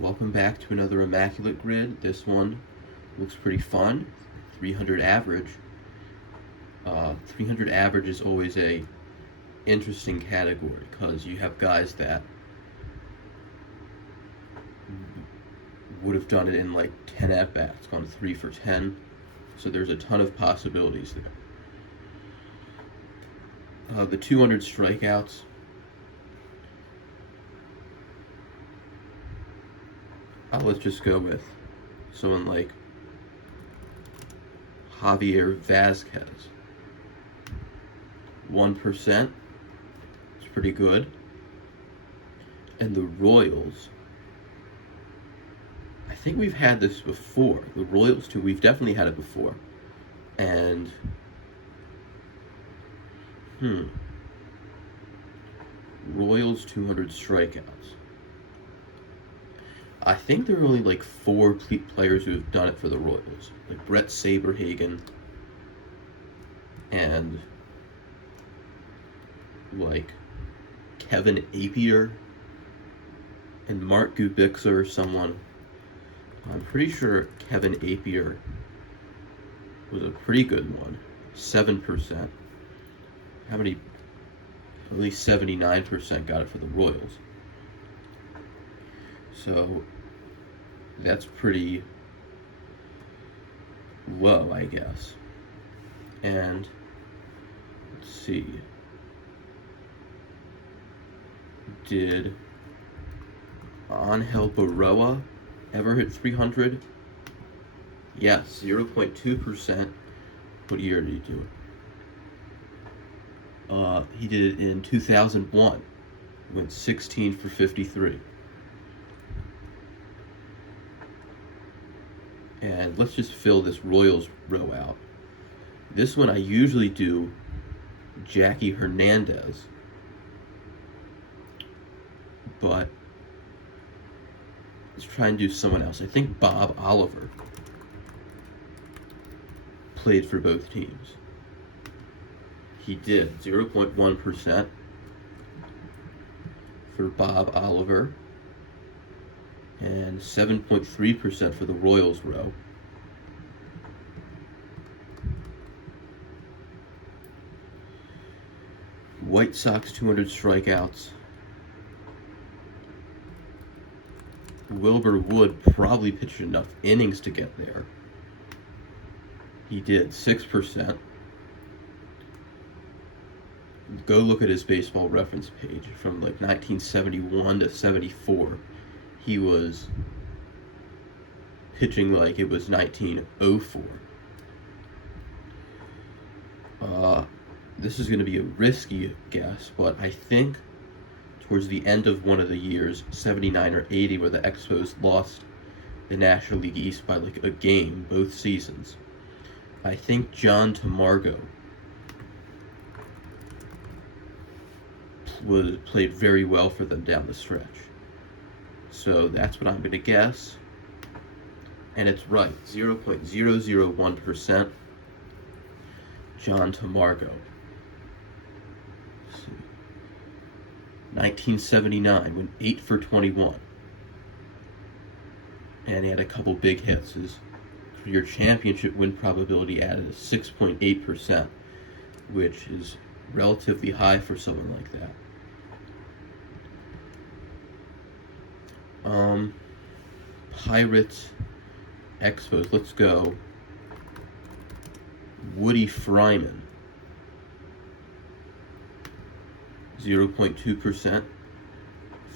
Welcome back to another immaculate grid. This one looks pretty fun. 300 average. 300 average is always a interesting category because you have guys that would have done it in like 10 at bats, gone 3 for 10. So there's a ton of possibilities there. The 200 strikeouts. Let's just go with someone like Javier Vazquez. 1%. It's pretty good. And the Royals. I think we've had this before. The Royals, too. We've definitely had it before. And, Royals 200 strikeouts. I think there are only like 4 players who have done it for the Royals. Like Brett Saberhagen and like Kevin Apier and Mark Gubicza or someone. I'm pretty sure Kevin Apier was a pretty good one. 7%. How many? At least 79% got it for the Royals. So that's pretty low, I guess. And let's see. Did Angel Baroa ever hit 300? Yes, 0.2%. What year did he do it? He did it in 2001. Went 16 for 53. And let's just fill this Royals row out. This one I usually do Jackie Hernandez. But let's try and do someone else. I think Bob Oliver played for both teams. He did. 0.1% for Bob Oliver. And 7.3% for the Royals row. White Sox 200 strikeouts. Wilbur Wood probably pitched enough innings to get there. He did, 6%. Go look at his baseball reference page from like 1971 to 74. He was pitching like it was 1904. This is going to be a risky guess, but I think towards the end of one of the years, 79 or 80, where the Expos lost the National League East by like a game both seasons, I think John Tamargo played very well for them down the stretch. So that's what I'm going to guess. And it's right. 0.001%. John Tamargo. 1979, went 8 for 21. And he had a couple big hits. His career championship win probability added 6.8%, which is relatively high for someone like that. Pirates, Expos. Let's go. Woody Fryman. 0.2%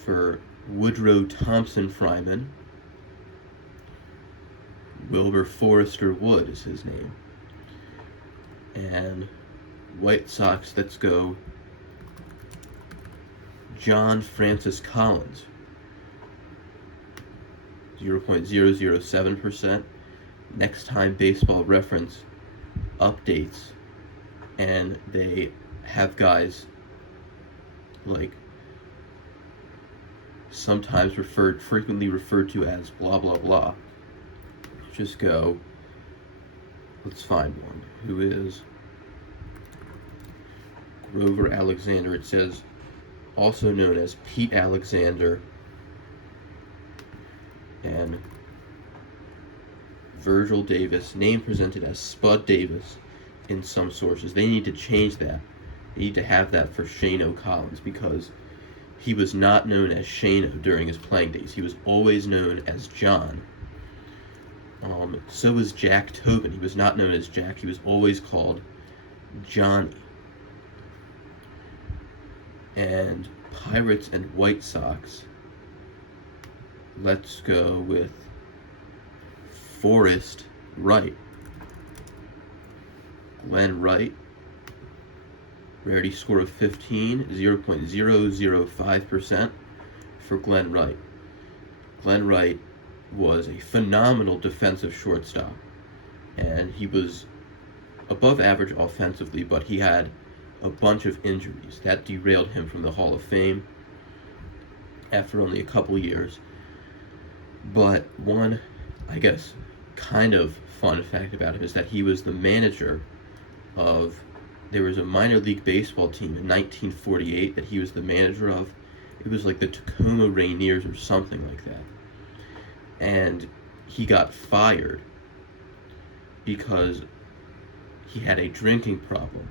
for Woodrow Thompson Fryman. Wilbur Forrester Wood is his name. And White Sox, let's go. John Francis Collins. 0.007%. Next time Baseball Reference updates and they have guys like sometimes frequently referred to as blah blah blah, just go, let's find one who is Grover Alexander. It says also known as Pete Alexander, and Virgil Davis, name presented as Spud Davis in some sources. They need to change that. They need to have that for Shane Collins, because he was not known as Shane during his playing days. He was always known as John. So was Jack Tobin. He was not known as Jack. He was always called Johnny. And Pirates and White Sox, let's go with Forrest Wright. Glenn Wright, rarity score of 15, 0.005% for Glenn Wright. Glenn Wright was a phenomenal defensive shortstop, and he was above average offensively, but he had a bunch of injuries that derailed him from the Hall of Fame after only a couple years. But one, I guess, kind of fun fact about him is that he was the manager of, there was a minor league baseball team in 1948 that he was the manager of. It was like the Tacoma Rainiers or something like that. And he got fired because he had a drinking problem.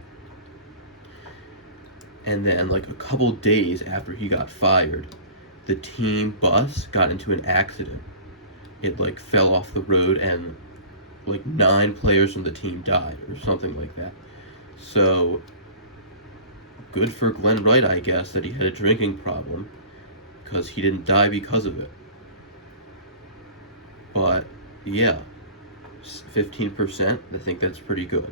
And then, like, a couple days after he got fired, the team bus got into an accident. It, like, fell off the road, and, like, 9 players from the team died, or something like that. So, good for Glenn Wright, I guess, that he had a drinking problem, because he didn't die because of it. But, yeah, 15%, I think that's pretty good.